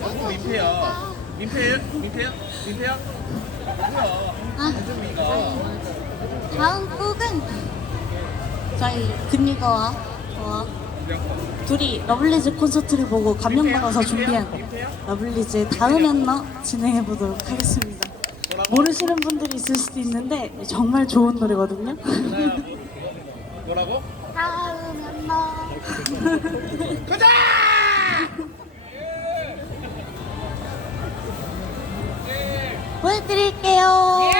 너무 민폐야. 민폐야? 민폐야? 민폐야? 뭐야? 아, 한준미가. 다음 곡은 저희 금이거와 저와 둘이 러블리즈 콘서트를 보고 감명받아서 준비한 러블리즈의 다음에 너 진행해 보도록 하겠습니다. 모르시는 분들이 있을 수도 있는데 정말 좋은 노래거든요. 뭐라고? 다음에 너 가자! 보여드릴게요.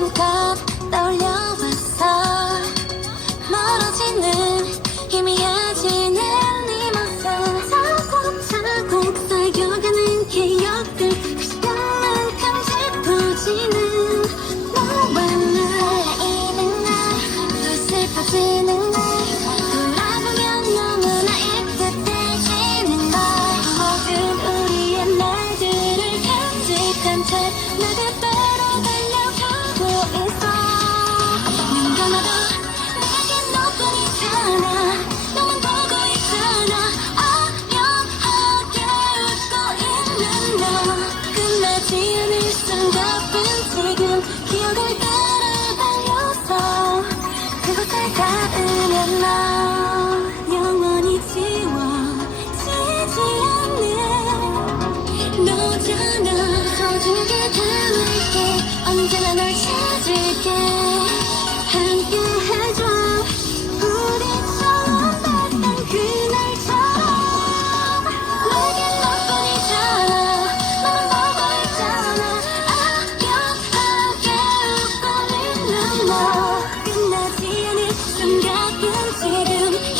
มขัดเรายัง been through 지금